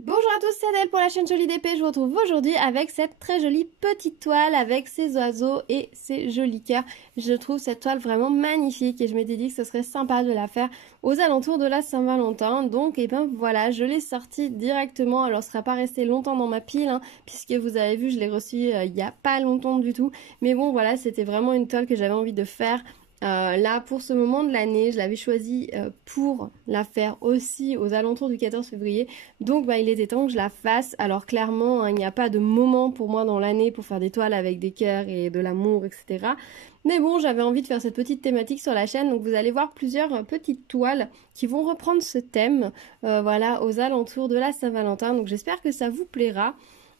Bonjour à tous, c'est Adèle pour la chaîne Jolie d'épée. Je vous retrouve aujourd'hui avec cette très jolie petite toile avec ses oiseaux et ses jolis cœurs. Je trouve cette toile vraiment magnifique et je m'étais dit que ce serait sympa de la faire aux alentours de la Saint-Valentin. Donc, et ben voilà, je l'ai sortie directement. Alors, ce sera pas resté longtemps dans ma pile, hein, puisque vous avez vu, je l'ai reçue il y a pas longtemps du tout. Mais bon, voilà, c'était vraiment une toile que j'avais envie de faire. Là, pour ce moment de l'année, je l'avais choisi pour la faire aussi aux alentours du 14 février. Donc bah, il était temps que je la fasse. Alors clairement, hein, il n'y a pas de moment pour moi dans l'année pour faire des toiles avec des cœurs et de l'amour, etc. Mais bon, j'avais envie de faire cette petite thématique sur la chaîne. Donc vous allez voir plusieurs petites toiles qui vont reprendre ce thème, voilà, aux alentours de la Saint-Valentin. Donc j'espère que ça vous plaira.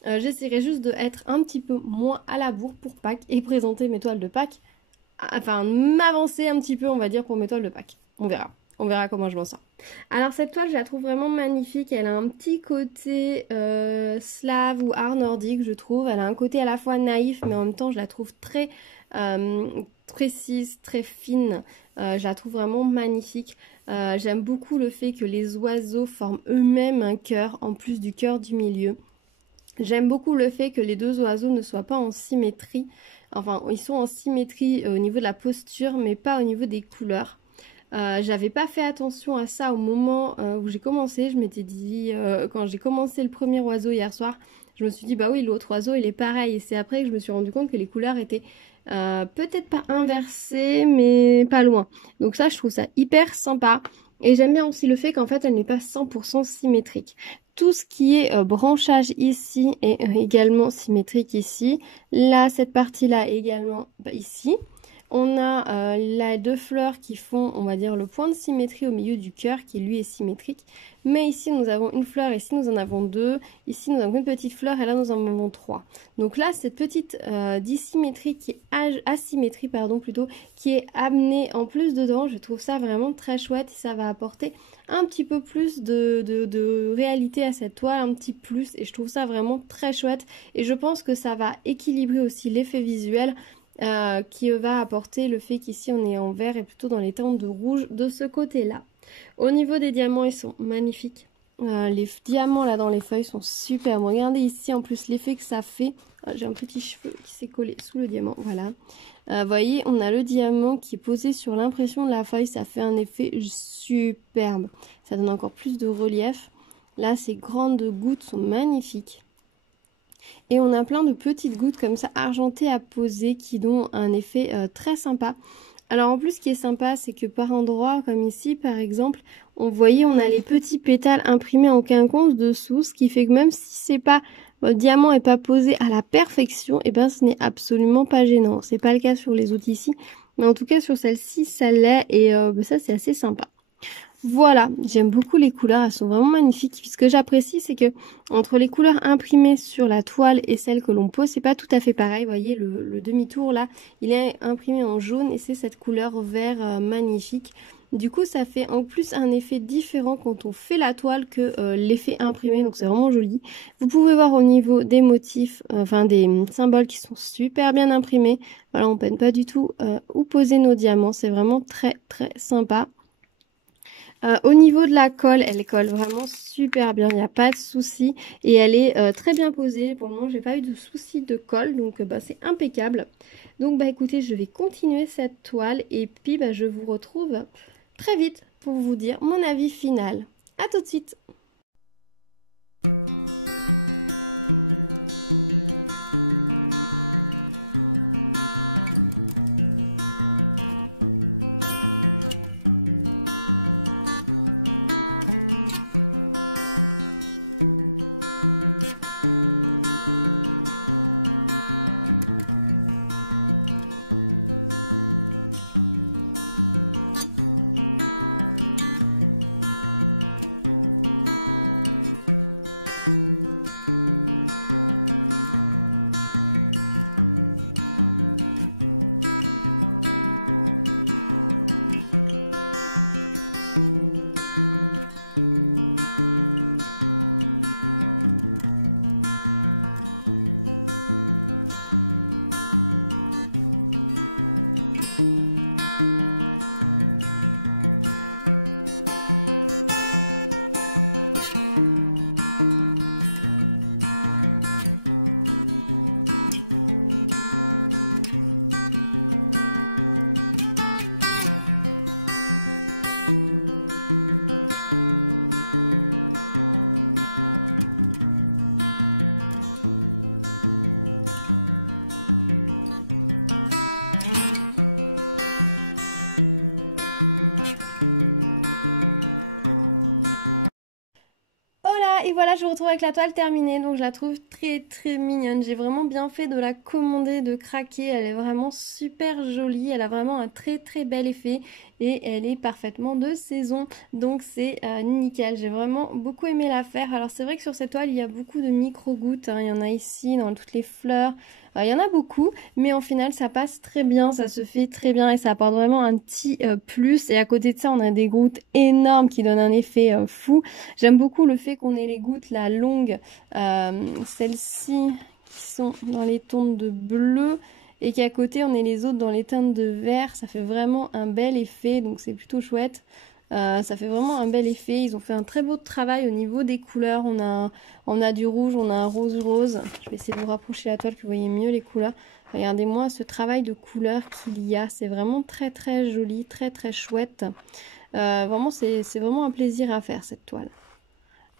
J'essaierai juste d'être un petit peu moins à la bourre pour Pâques et présenter mes toiles de Pâques. Enfin, m'avancer un petit peu, on va dire, pour mes toiles de Pâques. On verra. On verra comment je m'en sors. Alors cette toile, je la trouve vraiment magnifique. Elle a un petit côté slave ou art nordique, je trouve. Elle a un côté à la fois naïf, mais en même temps, je la trouve très précise, très fine. Je la trouve vraiment magnifique. J'aime beaucoup le fait que les oiseaux forment eux-mêmes un cœur, en plus du cœur du milieu. J'aime beaucoup le fait que les deux oiseaux ne soient pas en symétrie. Enfin, ils sont en symétrie au niveau de la posture, mais pas au niveau des couleurs. J'avais pas fait attention à ça au moment où j'ai commencé. Je m'étais dit, quand j'ai commencé le premier oiseau hier soir, je me suis dit, bah oui, l'autre oiseau, il est pareil. Et c'est après que je me suis rendu compte que les couleurs étaient peut-être pas inversées, mais pas loin. Donc ça, je trouve ça hyper sympa. Et j'aime bien aussi le fait qu'en fait, elle n'est pas 100% symétrique. Tout ce qui est branchage ici est également symétrique ici. Là, cette partie-là également ici. On a les deux fleurs qui font, on va dire, le point de symétrie au milieu du cœur qui lui est symétrique. Mais ici, nous avons une fleur, ici, nous en avons deux. Ici, nous avons une petite fleur et là, nous en avons trois. Donc là, cette petite dissymétrie, qui est asymétrie, pardon, plutôt, qui est amenée en plus dedans, je trouve ça vraiment très chouette et ça va apporter un petit peu plus de réalité à cette toile, un petit plus. Et je trouve ça vraiment très chouette. Et je pense que ça va équilibrer aussi l'effet visuel. Qui va apporter le fait qu'ici on est en vert et plutôt dans les teintes de rouge de ce côté-là. Au niveau des diamants, ils sont magnifiques. Les diamants là dans les feuilles sont superbes. Regardez ici en plus l'effet que ça fait. J'ai un petit cheveu qui s'est collé sous le diamant, voilà. Vous voyez, on a le diamant qui est posé sur l'impression de la feuille. Ça fait un effet superbe. Ça donne encore plus de relief. Là, ces grandes gouttes sont magnifiques. Et on a plein de petites gouttes comme ça argentées à poser qui donnent un effet très sympa. Alors en plus ce qui est sympa c'est que par endroits comme ici par exemple, on voyait on a les petits pétales imprimés en quinconce dessous, ce qui fait que même si c'est pas le diamant est pas posé à la perfection, et ben ce n'est absolument pas gênant. C'est pas le cas sur les autres ici, mais en tout cas sur celle-ci ça l'est et ça c'est assez sympa. Voilà, j'aime beaucoup les couleurs, elles sont vraiment magnifiques. Ce que j'apprécie, c'est que entre les couleurs imprimées sur la toile et celles que l'on pose, c'est pas tout à fait pareil. Vous voyez, le demi-tour là, il est imprimé en jaune et c'est cette couleur vert magnifique. Du coup, ça fait en plus un effet différent quand on fait la toile que l'effet imprimé, donc c'est vraiment joli. Vous pouvez voir au niveau des motifs, enfin des symboles qui sont super bien imprimés. Voilà, on peine pas du tout où poser nos diamants, c'est vraiment très très sympa. Au niveau de la colle, elle colle vraiment super bien, il n'y a pas de souci et elle est très bien posée. Pour le moment, j'ai pas eu de souci de colle, donc bah, c'est impeccable. Donc bah écoutez, je vais continuer cette toile et puis bah, je vous retrouve très vite pour vous dire mon avis final. À tout de suite. et voilà, je vous retrouve avec la toile terminée, donc je la trouve très très mignonne. J'ai vraiment bien fait de la commander, de craquer, elle est vraiment super jolie, elle a vraiment un très très bel effet et elle est parfaitement de saison, donc c'est nickel. J'ai vraiment beaucoup aimé la faire. Alors c'est vrai que sur cette toile, il y a beaucoup de micro-gouttes, hein. Il y en a ici dans toutes les fleurs. Il y en a beaucoup, mais en final ça passe très bien, ça se fait très bien et ça apporte vraiment un petit plus. Et à côté de ça, on a des gouttes énormes qui donnent un effet fou. J'aime beaucoup le fait qu'on ait les gouttes là longues, celles-ci qui sont dans les tons de bleu et qu'à côté on ait les autres dans les teintes de vert. Ça fait vraiment un bel effet, donc c'est plutôt chouette. Ça fait vraiment un bel effet. Ils ont fait un très beau travail au niveau des couleurs. On a du rouge, on a un rose. Je vais essayer de vous rapprocher la toile que vous voyez mieux les couleurs. Regardez-moi ce travail de couleurs qu'il y a. C'est vraiment très très joli, très très chouette. Vraiment, c'est vraiment un plaisir à faire cette toile.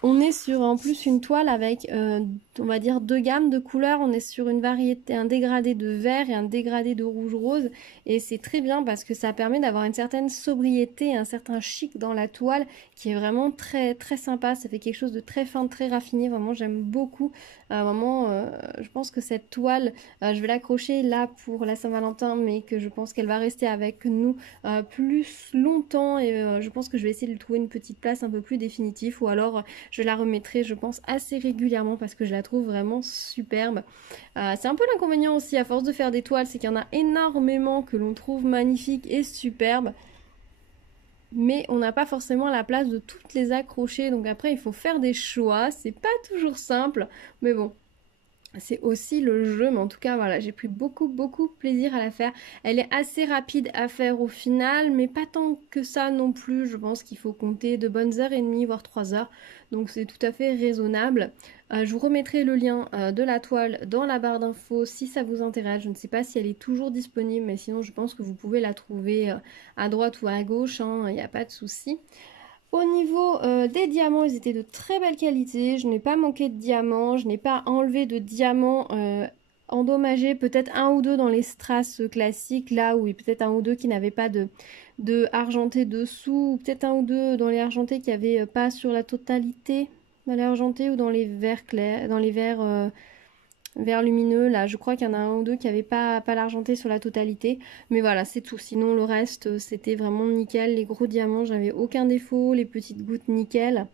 On est sur en plus une toile avec, on va dire, 2 gammes de couleurs. On est sur une variété, un dégradé de vert et un dégradé de rouge-rose. Et c'est très bien parce que ça permet d'avoir une certaine sobriété, un certain chic dans la toile qui est vraiment très très sympa. Ça fait quelque chose de très fin, très raffiné. Vraiment, j'aime beaucoup. Je pense que cette toile, je vais l'accrocher là pour la Saint-Valentin, mais que je pense qu'elle va rester avec nous plus longtemps. Et je pense que je vais essayer de lui trouver une petite place un peu plus définitive, ou alors je la remettrai, je pense, assez régulièrement parce que je la trouve vraiment superbe. C'est un peu l'inconvénient aussi à force de faire des toiles, c'est qu'il y en a énormément que l'on trouve magnifiques et superbes. Mais on n'a pas forcément la place de toutes les accrocher. Donc après, il faut faire des choix. C'est pas toujours simple. Mais bon, c'est aussi le jeu, mais en tout cas voilà, j'ai pris beaucoup plaisir à la faire. Elle est assez rapide à faire au final, mais pas tant que ça non plus. Je pense qu'il faut compter de bonnes heures et demie, voire 3 heures, donc c'est tout à fait raisonnable. Je vous remettrai le lien de la toile dans la barre d'infos si ça vous intéresse. Je ne sais pas si elle est toujours disponible, mais sinon je pense que vous pouvez la trouver à droite ou à gauche, hein, il n'y a pas de souci. Au niveau des diamants, ils étaient de très belle qualité. Je n'ai pas manqué de diamants, je n'ai pas enlevé de diamants endommagés. Peut-être un ou deux dans les strass classiques, là où peut-être un ou deux qui n'avaient pas de argenté dessous. Ou peut-être un ou deux dans les argentés qui n'avaient pas sur la totalité dans les argentés ou dans les verts clairs, dans les verts vert lumineux. Là, je crois qu'il y en a un ou deux qui n'avaient pas l'argenté sur la totalité. Mais voilà, c'est tout. Sinon, le reste, c'était vraiment nickel. Les gros diamants, j'avais aucun défaut. Les petites gouttes, nickel.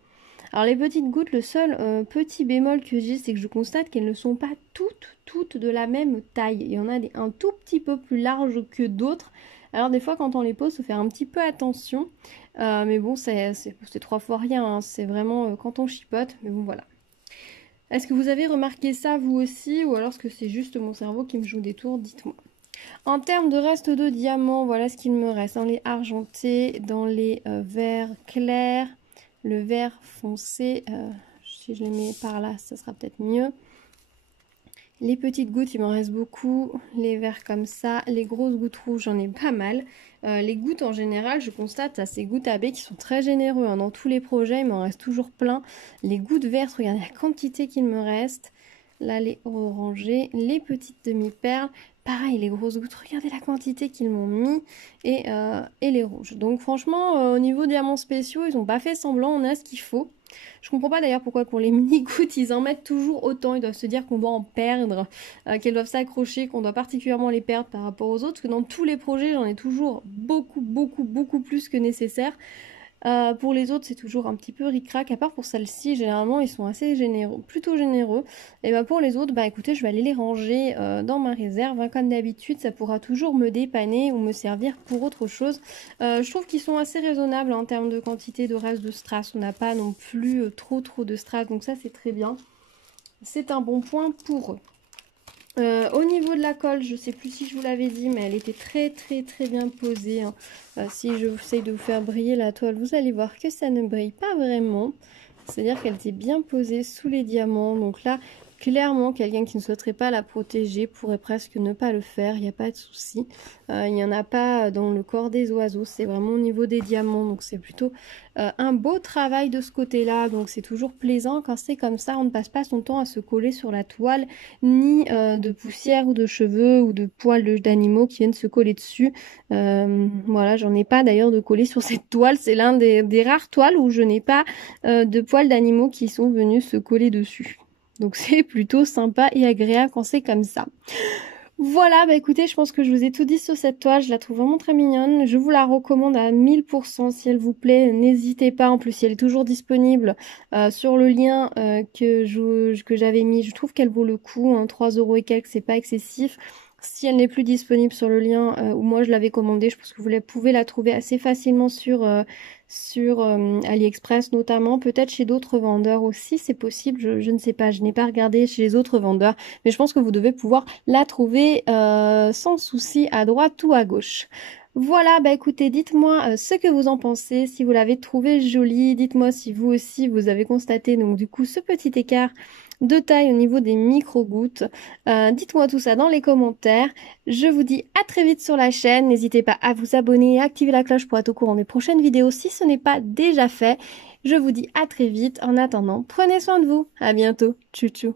Alors, les petites gouttes, le seul petit bémol que j'ai, c'est que je constate qu'elles ne sont pas toutes de la même taille. Il y en a un tout petit peu plus larges que d'autres. Alors, des fois, quand on les pose, il faut faire un petit peu attention. Mais bon, c'est 3 fois rien, hein. C'est vraiment quand on chipote. Mais bon, voilà. Est-ce que vous avez remarqué ça vous aussi, ou alors est-ce que c'est juste mon cerveau qui me joue des tours? Dites-moi. En termes de reste de diamants, voilà ce qu'il me reste. Dans les argentés, dans les verts clairs, le vert foncé, si je les mets par là, ça sera peut-être mieux. Les petites gouttes, il m'en reste beaucoup. Les verts comme ça. Les grosses gouttes rouges, j'en ai pas mal. Les gouttes en général, je constate à ces gouttes à baies qui sont très généreux, hein. Dans tous les projets, il m'en reste toujours plein. Les gouttes vertes, regardez la quantité qu'il me reste. Là, les orangées, les petites demi-perles. Pareil, les grosses gouttes, regardez la quantité qu'ils m'ont mis. Et les rouges. Donc franchement, au niveau diamants spéciaux, ils n'ont pas fait semblant, on a ce qu'il faut. Je comprends pas d'ailleurs pourquoi pour les mini-gouttes, ils en mettent toujours autant. Ils doivent se dire qu'on doit en perdre, qu'elles doivent s'accrocher, qu'on doit particulièrement les perdre par rapport aux autres. Parce que dans tous les projets, j'en ai toujours beaucoup plus que nécessaire. Pour les autres, c'est toujours un petit peu ric-rac, à part pour celle-ci, généralement, ils sont assez généreux, plutôt généreux. Et bah pour les autres, bah écoutez, je vais aller les ranger dans ma réserve, hein. Comme d'habitude, ça pourra toujours me dépanner ou me servir pour autre chose. Je trouve qu'ils sont assez raisonnables en termes de quantité de reste de strass. On n'a pas non plus trop de strass, donc ça, c'est très bien. C'est un bon point pour eux. Au niveau de la colle, je ne sais plus si je vous l'avais dit, mais elle était très bien posée, hein. Si je essaye de vous faire briller la toile, vous allez voir que ça ne brille pas vraiment. C'est-à-dire qu'elle était bien posée sous les diamants. Donc là, Clairement, quelqu'un qui ne souhaiterait pas la protéger pourrait presque ne pas le faire, il n'y a pas de souci. Il n'y en a pas dans le corps des oiseaux, c'est vraiment au niveau des diamants, donc c'est plutôt un beau travail de ce côté-là. Donc c'est toujours plaisant quand c'est comme ça, on ne passe pas son temps à se coller sur la toile, ni de poussière ou de cheveux ou de poils d'animaux qui viennent se coller dessus. Voilà, j'en ai pas d'ailleurs de coller sur cette toile, c'est l'un des rares toiles où je n'ai pas de poils d'animaux qui sont venus se coller dessus. Donc c'est plutôt sympa et agréable quand c'est comme ça. Voilà, bah écoutez, je pense que je vous ai tout dit sur cette toile, je la trouve vraiment très mignonne. Je vous la recommande à 1000% si elle vous plaît, n'hésitez pas. En plus, si elle est toujours disponible sur le lien que j'avais mis, je trouve qu'elle vaut le coup, hein, 3 € et quelques, c'est pas excessif. Si elle n'est plus disponible sur le lien où moi je l'avais commandée, je pense que vous pouvez la trouver assez facilement sur AliExpress notamment, peut-être chez d'autres vendeurs aussi, c'est possible, je ne sais pas, je n'ai pas regardé chez les autres vendeurs, mais je pense que vous devez pouvoir la trouver sans souci à droite ou à gauche. Voilà, bah écoutez, dites-moi ce que vous en pensez, si vous l'avez trouvée jolie, dites-moi si vous aussi vous avez constaté donc du coup ce petit écart de taille au niveau des micro-gouttes. Dites-moi tout ça dans les commentaires. Je vous dis à très vite sur la chaîne. N'hésitez pas à vous abonner et activer la cloche pour être au courant des prochaines vidéos si ce n'est pas déjà fait. Je vous dis à très vite. En attendant, prenez soin de vous. À bientôt. Tchou tchou.